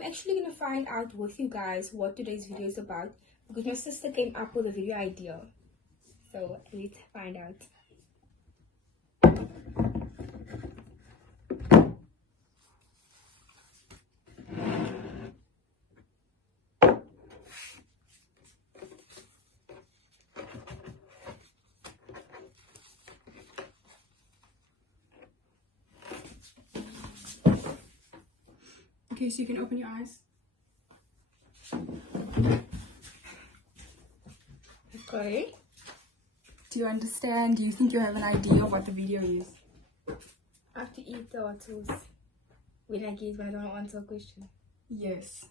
I'm actually gonna find out with you guys what today's video is about because my sister came up with a video idea. So let's find out. Okay, so you can open your eyes. Okay. Do you understand? Do you think you have an idea of what the video is? I have to eat the hot sauce when I don't answer a question. Yes.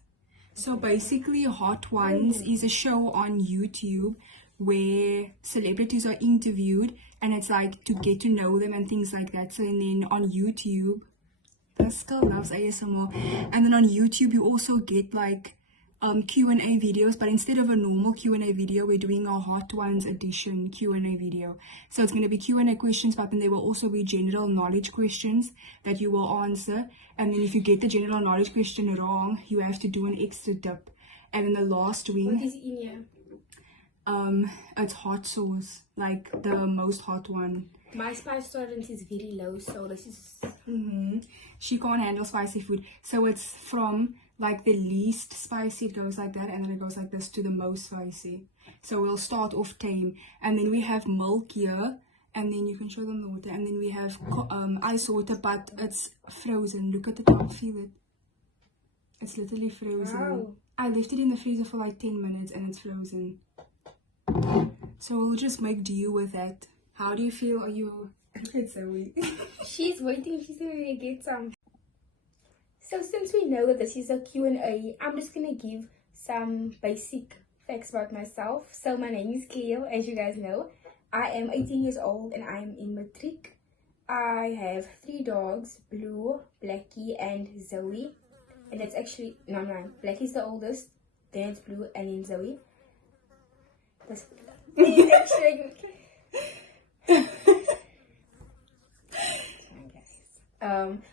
So basically, Hot Ones is a show on YouTube where celebrities are interviewed and it's like to get to know them and things like that. So and then on YouTube, this girl loves ASMR, and then on YouTube you also get like Q&A videos, but instead of a normal Q&A video, we're doing a Hot Ones edition Q&A video. So it's going to be Q&A questions, but then there will also be general knowledge questions that you will answer. And then if you get the general knowledge question wrong, you have to do an extra dip. And then the last wing, what is in here? It's hot sauce, like the most hot one. My spice tolerance is very low, so this is she can't handle spicy food. So it's from like the least spicy, it goes like that, and then it goes like this to the most spicy. So we'll start off tame, and then we have milk here, and then you can show them the water, and then we have ice water, but it's frozen. Look at the top, feel it. It's literally frozen. Wow. I left it in the freezer for like 10 minutes and it's frozen. So we'll just make do with that. How do you feel? Are you... It's so weak. She's waiting. She's gonna get some. So since we know that this is a Q&A, I'm just gonna give some basic facts about myself. So my name is CHLEO, as you guys know. I am 18 years old and I am in matric. I have 3 dogs, Blue, Blackie, and Zoe. And that's actually, no, Blackie's the oldest, then it's Blue, and then Zoe. That's actually...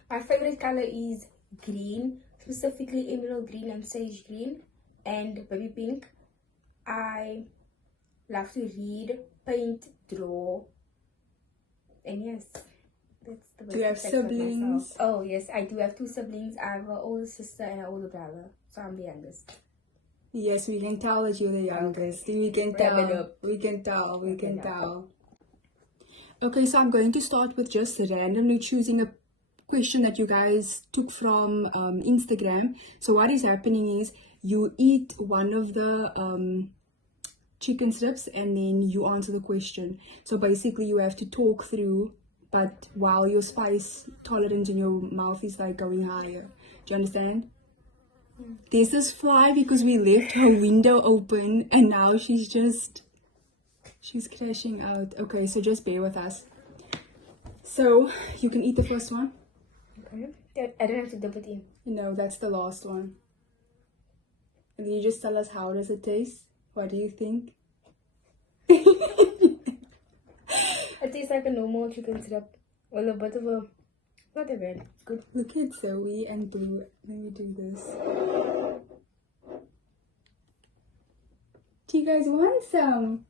My favorite color is green, specifically emerald green and sage green and baby pink. I love to read, paint, draw, and yes, that's the best. Do you have siblings? Oh yes, I do have 2 siblings. I have an older sister and an older brother, so I'm the youngest. Yes, we can tell that you're the youngest. We can tell. We can tell. We can tell. Okay, so I'm going to start with just randomly choosing a question that you guys took from Instagram. So what is happening is you eat one of the chicken strips and then you answer the question. So basically you have to talk through, but while your spice tolerance in your mouth is like going higher. Do you understand? There's this fly because we left her window open and now she's crashing out. Okay, so just bear with us. So you can eat the first one. Okay. I don't have to dip it in. No, that's the last one. And then you just tell us how does it taste? What do you think? It tastes like a normal chicken strip. Well, a bit of a... Not that bad. It's good. Look at Zoe and Blue. Let me do this. Do you guys want some?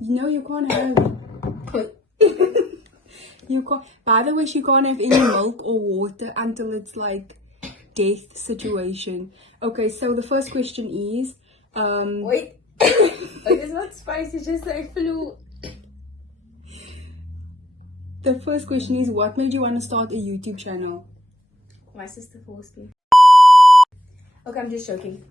You know you can't have... You can't... By the way, she can't have any milk or water until it's like death situation. Okay, so the first question is... Wait. It's not spicy, it's just like flu. The first question is, what made you want to start a YouTube channel? My sister forced me. Okay, I'm just joking.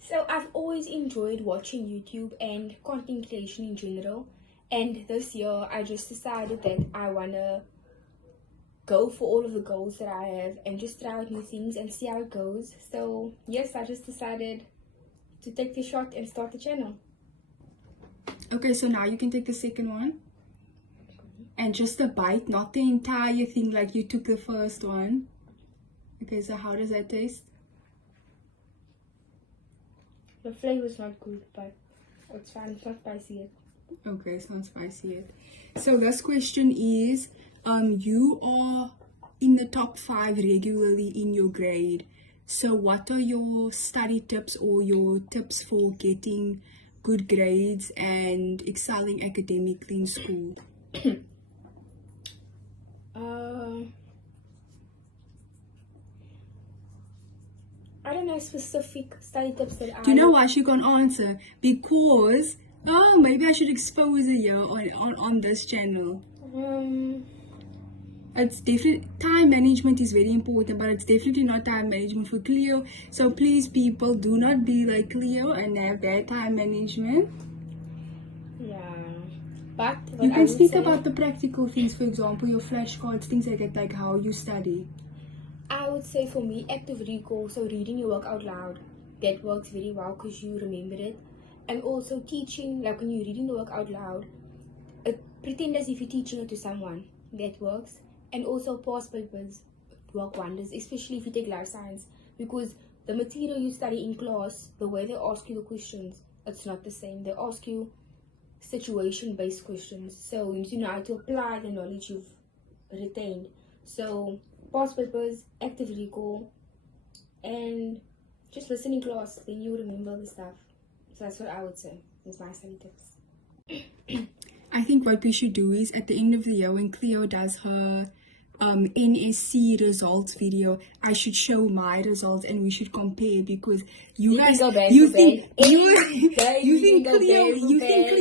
So I've always enjoyed watching YouTube and content creation in general. And this year, I just decided that I want to go for all of the goals that I have and just try out new things and see how it goes. So yes, I just decided to take the shot and start the channel. Okay, so now you can take the second one. And just a bite, not the entire thing like you took the first one. Okay, so how does that taste? The flavor is not good, but it's fine. It's not spicy yet. Okay, it's not spicy yet. So this question is, you are in the top 5 regularly in your grade. So what are your study tips or your tips for getting good grades and excelling academically in school? I don't know specific study tips that I... Do you know why she can't answer? Because, maybe I should expose her here on this channel. It's definitely, time management is very important, but it's definitely not time management for CHLEO. So please, people, do not be like CHLEO and have bad time management. Yeah, but you can speak about the practical things, for example, your flashcards, things like that, like how you study. I would say for me, active recall, so reading your work out loud, that works very well because you remember it. And also teaching, like when you're reading the work out loud, pretend as if you're teaching it to someone. That works. And also past papers work wonders, especially if you take life science, because the material you study in class, the way they ask you the questions, it's not the same. They ask you situation-based questions, so you need to know how to apply the knowledge you've retained. So past papers, active recall, and just listen in class, then you remember the stuff. So that's what I would say is my study tips. I think what we should do is at the end of the year when CHLEO does her NSC results video, I should show my results and we should compare, because you guys, you think CHLEO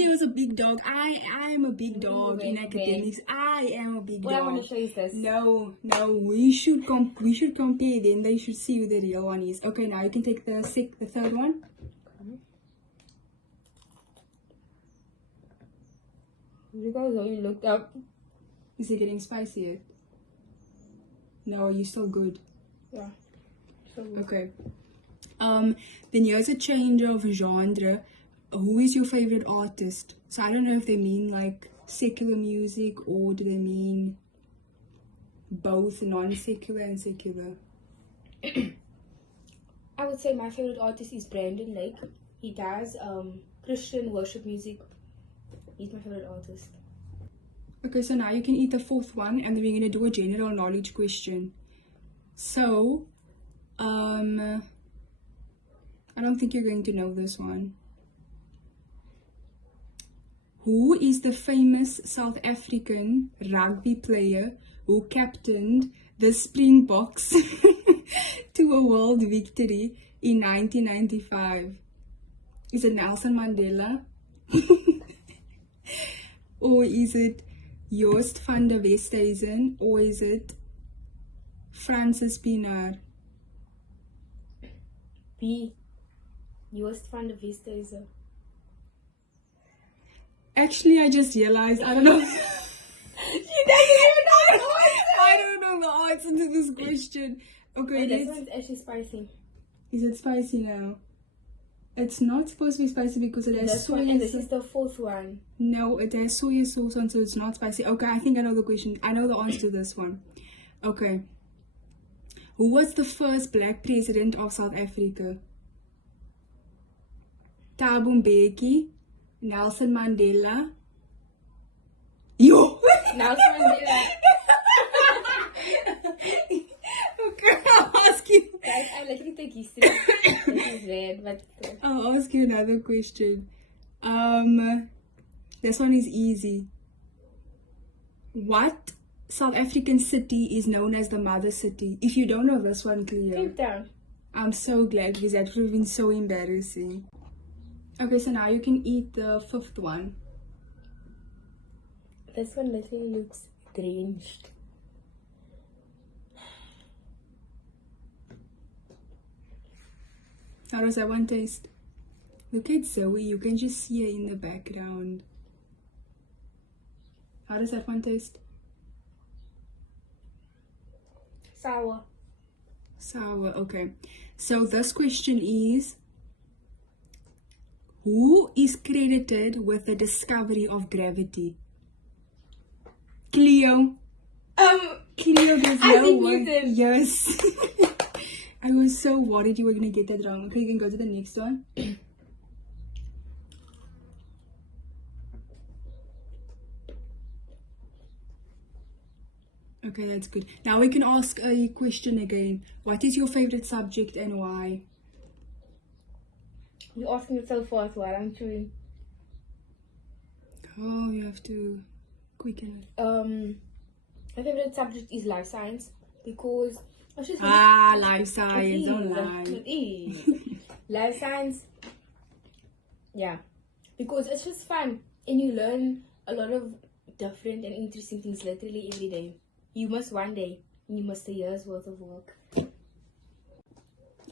is a big dog. I am a big dog in academics. I am a big dog. What I want to show you is this. No, we should compare. Then they should see who the real one is. Okay, now you can take the third one. You guys already looked up. Is it getting spicier? No, you're still good. Yeah. So good. Okay. Then here's a change of genre. Who is your favorite artist? So I don't know if they mean like secular music or do they mean both non-secular and secular? I would say my favorite artist is Brandon Lake. He does Christian worship music. He's my favorite artist. Okay, so now you can eat the fourth one and then we're going to do a general knowledge question. So, I don't think you're going to know this one. Who is the famous South African rugby player who captained the Springboks to a world victory in 1995? Is it Nelson Mandela? Or is it Joost van der Westhuizen? Or is it Francis Pienaar? B. Joost van der Westhuizen. Actually, I just realized, I don't know. She doesn't even know the answer. I don't know the answer to this question. Okay, this one's actually spicy. Is it spicy now? It's not supposed to be spicy because it has soy sauce. And this is the fourth one. No, it has soy sauce on, so it's not spicy. Okay, I think I know the question. I know the answer to this one. Okay. Who was the first black president of South Africa? Thabo Mbeki, Nelson Mandela. Yo! Nelson Mandela. Okay, I'll ask you. Guys, I literally take history. This is red, but I'll ask you another question. This one is easy. What South African city is known as the mother city? If you don't know this one, CHLEO. Cape Town. I'm so glad because that would have been so embarrassing. Okay, so now you can eat the fifth one. This one literally looks drenched. How does that one taste? Look at Zoe, you can just see her in the background. How does that one taste? Sour. Sour, okay. So this question is, who is credited with the discovery of gravity? CHLEO. CHLEO, there's no one. Yes. I was so worried you were going to get that wrong. Okay, you can go to the next one. Okay, that's good. Now we can ask a question again. What is your favorite subject and why? You're asking it so fast while I'm chewing. Oh, you have to quicken it. My favorite subject is life science because I just life science, don't lie. It is. Life science, yeah, because it's just fun and you learn a lot of different and interesting things literally every day. You must one day, you must a year's worth of work.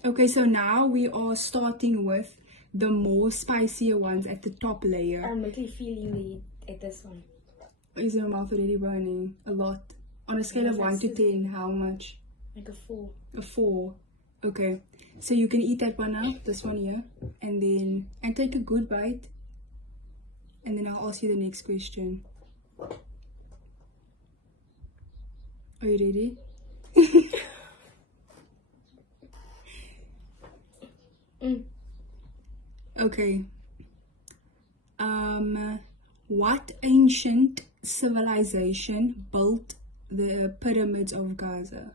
Okay, so now we are starting with the more spicier ones at the top layer. I'm really feeling the heat at this one. Is your mouth already burning? A lot. On a scale of 1 to 10, how much? Like a 4. A 4. Okay. So you can eat that one now, this one here, and take a good bite. And then I'll ask you the next question. Are you ready? Okay. What ancient civilization built the pyramids of Gaza?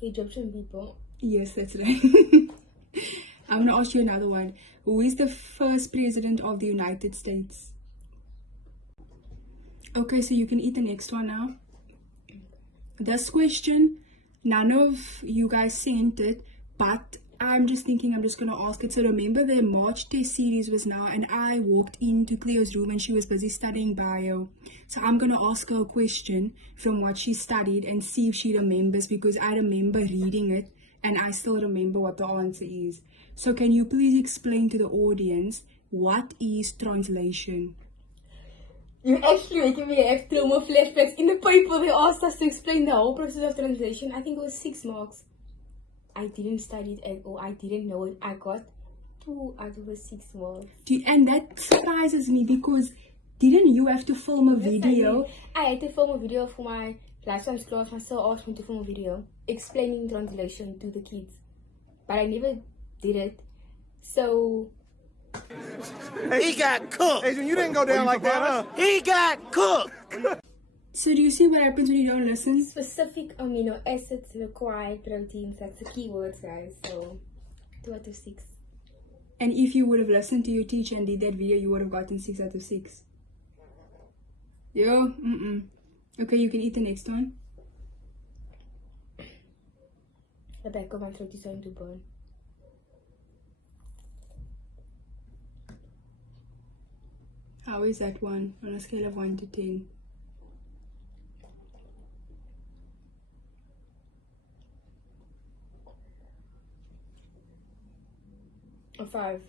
Egyptian people. Yes, that's right. I'm gonna ask you another one. Who is the first president of the United States? Okay, so you can eat the next one now. This question, none of you guys sent it, but I'm just thinking I'm just going to ask it. So remember the March test series was now, and I walked into CHLEO's room and she was busy studying bio. So I'm going to ask her a question from what she studied and see if she remembers, because I remember reading it and I still remember what the answer is. So can you please explain to the audience, what is translation? You're actually making me have trauma flashbacks. In the paper they asked us to explain the whole process of translation. I think it was 6 marks. I didn't study it at all. I didn't know it. I got 2 out of the 6 marks. And that surprises me, because didn't you have to film a video? I had to film a video for my life science class. My sir asked me to film a video explaining translation to the kids, but I never did it. So he got cooked. Adrian, you didn't go down like that, huh? He got cooked. So do you see what happens when you don't listen? Specific amino acids, required proteins, that's the key words, guys. So 2 out of 6. And if you would have listened to your teacher and did that video, you would have gotten 6 out of 6. Yo, Okay, you can eat the next one. The back of my throat is starting to burn. How is that one on a scale of 1 to 10? A 5.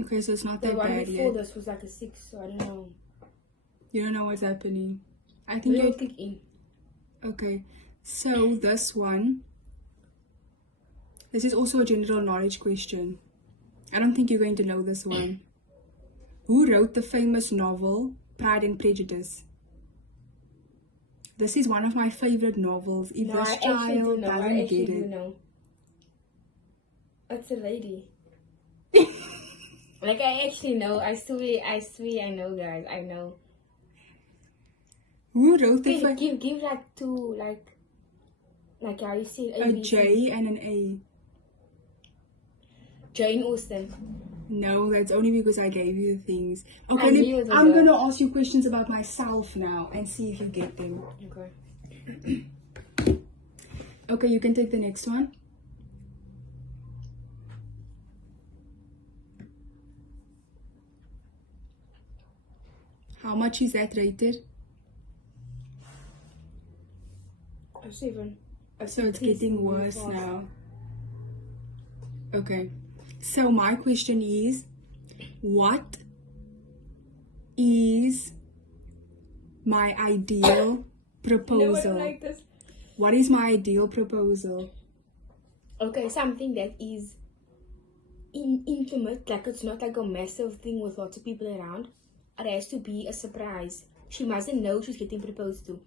Okay, so it's not that bad yet. The one before this was like a 6, so I don't know. You don't know what's happening. I think you'll click in. Okay, so this one. This is also a general knowledge question. I don't think you're going to know this one. Who wrote the famous novel Pride and Prejudice? This is one of my favorite novels. If this child doesn't get it. Know. It's a lady. Like, I actually know. I swear I know, guys. I know. Who wrote the give like 2, like how you say A J and an A. Jane Austen. No, that's only because I gave you the things. Okay, I'm going to ask you questions about myself now and see if you get them. Okay. Okay, you can take the next one. How much is that rated? A 7. So it's getting worse now. Okay. So my question is, what is my ideal proposal? Like this. What is my ideal proposal? Okay, something that is intimate, like it's not like a massive thing with lots of people around. It has to be a surprise. She mustn't know she's getting proposed to.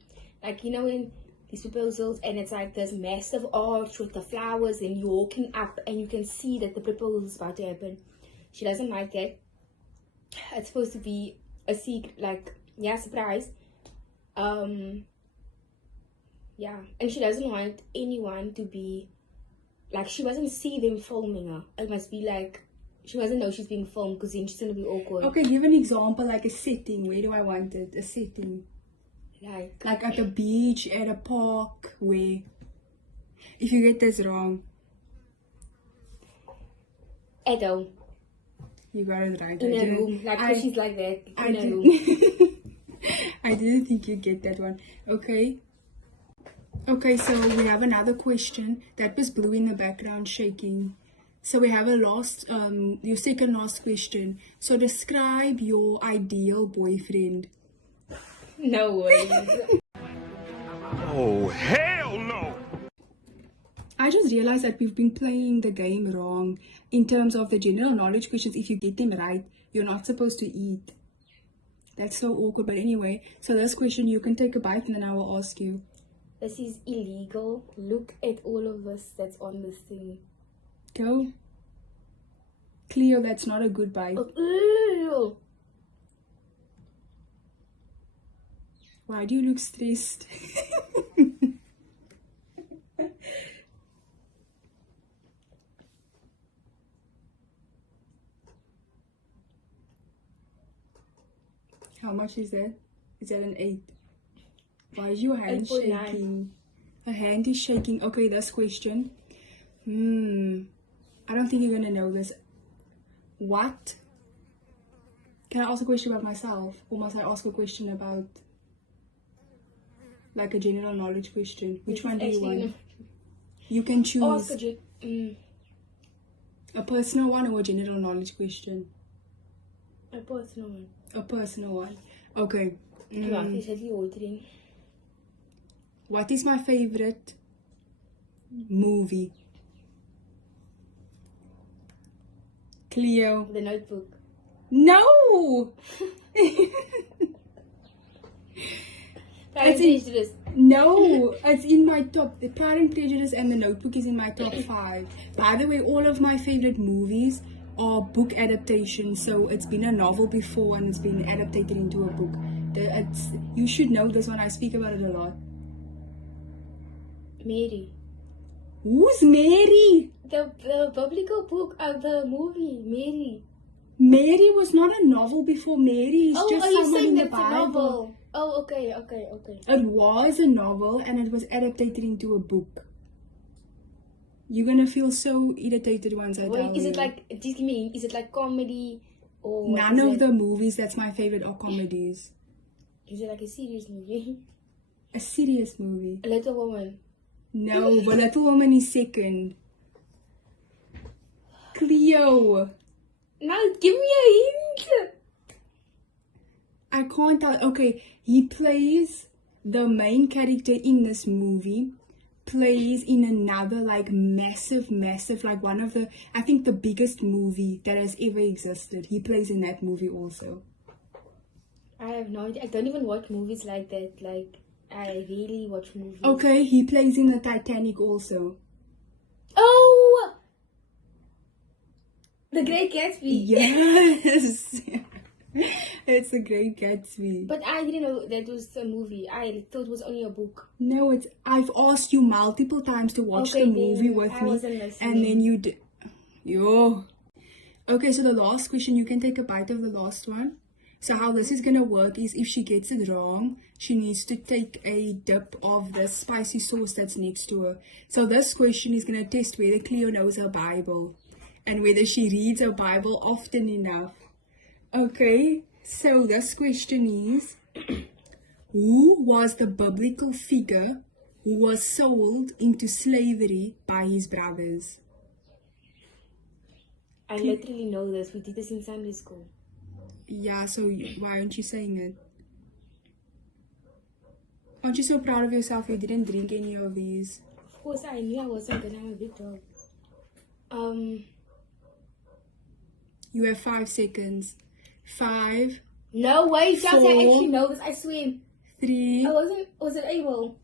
Like, you know, in these proposals, and it's like this massive arch with the flowers, and you're walking up and you can see that the proposal is about to happen. She doesn't like that. It's supposed to be a secret, like, yeah, surprise, Yeah, and she doesn't want anyone to be like, she doesn't see them filming her. It must be like, she doesn't know she's being filmed because then she's gonna be awkward. Okay, give an example, like a setting. Where do I want it? A setting. Like at a beach, at a park, where? If you get this wrong. At home. You got it right. In a room. Like, she's like that. In a room. I didn't think you'd get that one. Okay. Okay, so we have another question. That was blue in the background shaking. So we have a last, your second last question. So describe your ideal boyfriend. No way. Oh, hell no! I just realized that we've been playing the game wrong in terms of the general knowledge questions. If you get them right, you're not supposed to eat. That's so awkward. But anyway, so this question, you can take a bite and then I will ask you. This is illegal. Look at all of this that's on this thing. Go. CHLEO, that's not a good bite. Oh, Why do you look stressed? How much is that? Is that an 8? Why is your hand shaking? Her hand is shaking. Okay, this question. I don't think you're gonna know this. What? Can I ask a question about myself? Or must I ask a question about, like, a general knowledge question? Which one do you want? You can choose a personal one or a general knowledge question. A personal one. A personal one. Okay. What is my favorite movie? CHLEO. The Notebook. No! Pride and Prejudice. No, it's in my top. The Pride and Prejudice and The Notebook is in my top 5. By the way, all of my favorite movies are book adaptations. So it's been a novel before and it's been adapted into a book. You should know this one. I speak about it a lot. Mary. Who's Mary? The biblical book of the movie, Mary. Mary was not a novel before. Mary is just someone in the Bible. A novel? Oh, okay. It was a novel and it was adapted into a book. You're gonna feel so irritated once I tell you. Is it like, just give me, is it like comedy or? None of the movies that's my favorite are comedies. Is it like a serious movie? A serious movie. A Little Woman. No, but Little Woman is second. CHLEO. Now give me a hint. I can't tell. Okay, he plays the main character in this movie. Plays in another like massive, like one of the, I think the biggest movie that has ever existed. He plays in that movie also. I have no idea. I don't even watch movies like that. Like, I really watch movies. Okay, he plays in the Titanic also. Oh! The Great Gatsby. Yes! It's The Great Gatsby. But I didn't know that was a movie. I thought it was only a book. No, I've asked you multiple times to watch the movie with me. And then you did. Yo. Okay, so the last question, you can take a bite of the last one. So how this is gonna work is if she gets it wrong, she needs to take a dip of the spicy sauce that's next to her. So this question is gonna test whether CHLEO knows her Bible and whether she reads her Bible often enough. Okay, so this question is, who was the biblical figure who was sold into slavery by his brothers? I literally know this. We did this in Sunday school. Yeah, so why aren't you saying it? Aren't you so proud of yourself you didn't drink any of these? Of course, I knew I wasn't gonna have a big dog. You have 5 seconds. 5. No way, Chelsea, I actually know this. I swear. 3. I wasn't able.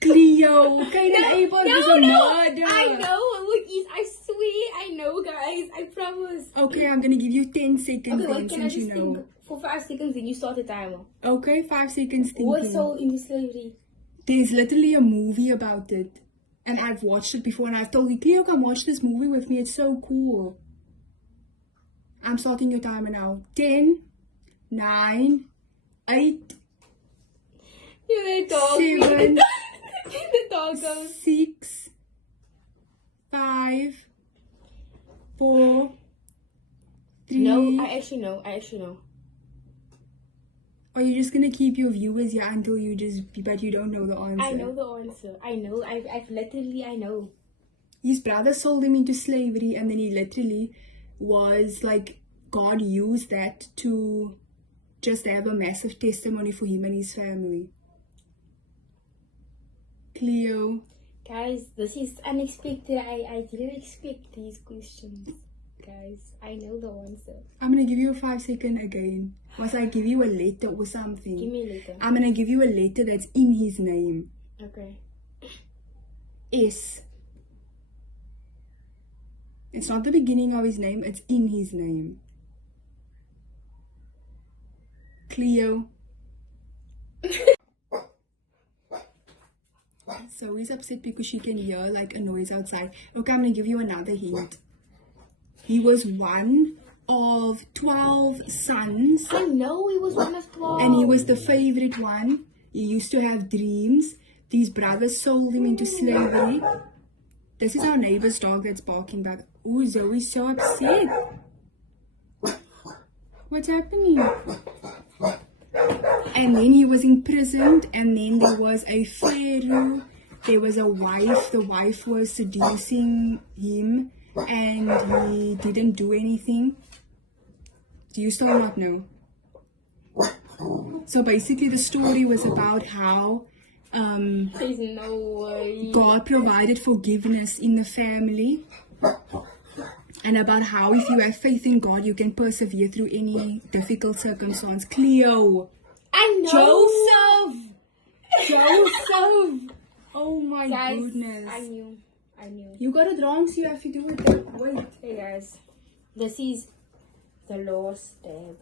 CHLEO, Cain and Abel is a murder. I know who it is. I swear I know know, guys. I promise. Okay, I'm gonna give you 10 seconds Okay, then, wait, can I since you just know. think for 5 seconds, then you start the timer. Okay, 5 seconds Who was thinking. sold into slavery? There's literally a movie about it. And I've watched it before and I've told you, Cleo, come watch this movie with me. It's so cool. I'm starting your timer now. 10, 9, 8, You the dog. 7, The dog goes. 6, 5, 4, 3. No, I actually know. Are you just gonna keep your viewers here until you but you don't know the answer? I know the answer. I know. I know. His brother sold him into slavery, and then he literally was like, God used that to just have a massive testimony for him and his family. Cleo. Guys, this is unexpected. I didn't expect these questions. Guys, I know the answer. I'm gonna give you a 5 second again. Must I give you a letter or something? Give me a letter. I'm gonna give you a letter that's in his name. Okay. S. It's not the beginning of his name, it's in his name. Cleo. So he's upset because she can hear like a noise outside. Okay, I'm gonna give you another hint. He was one of 12 sons. I know he was one of 12. And he was the favorite one. He used to have dreams. These brothers sold him into slavery. This is our neighbor's dog that's barking back. Ooh, Zoe's so upset. What's happening? And then he was imprisoned, and then there was a pharaoh. There was a wife. The wife was seducing him, and he didn't do anything. Do you still not know? So basically the story was about how There's no way. God provided forgiveness in the family, and about how if you have faith in God, you can persevere through any difficult circumstance. Cleo. I know. Joseph. Oh my Guys, goodness. I knew. You got it wrong, so you have to do it that way. Hey guys, this is the last step.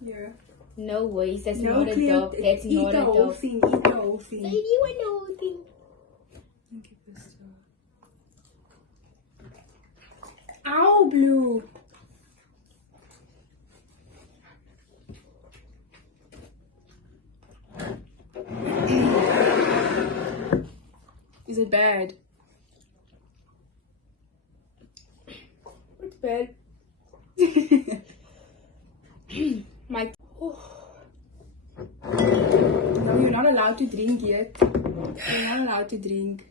Yeah. No ways, that's No, not a Cleo, dog. That's eat not the a whole dog. thing. Eat the whole thing. So you want the whole thing? Ow, Blue. Is it bad? It's bad. My. No, you're not allowed to drink yet. You're not allowed to drink.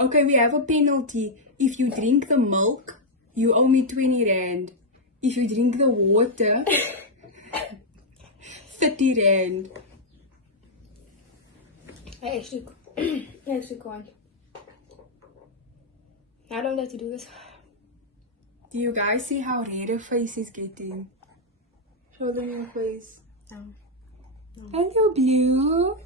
Okay, we have a penalty. If you drink the milk, you owe me 20 rand. If you drink the water, 30 rand. I actually can't. I don't like to do this. Do you guys see how red her face is getting? Show them your face. No. Hello, Blue.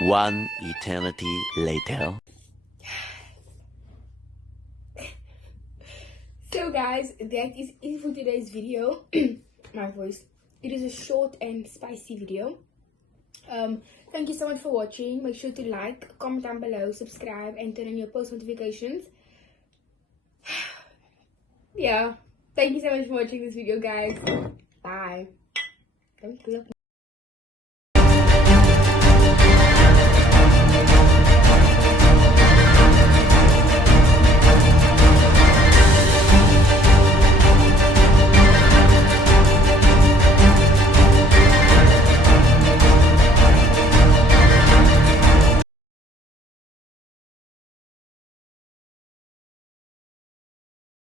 One eternity later. So guys, that is it for today's video. My voice. It is a short and spicy video. Thank you so much for watching. Make sure to like, comment down below, subscribe, and turn on your post notifications. Yeah. Thank you so much for watching this video, guys. Bye. Don't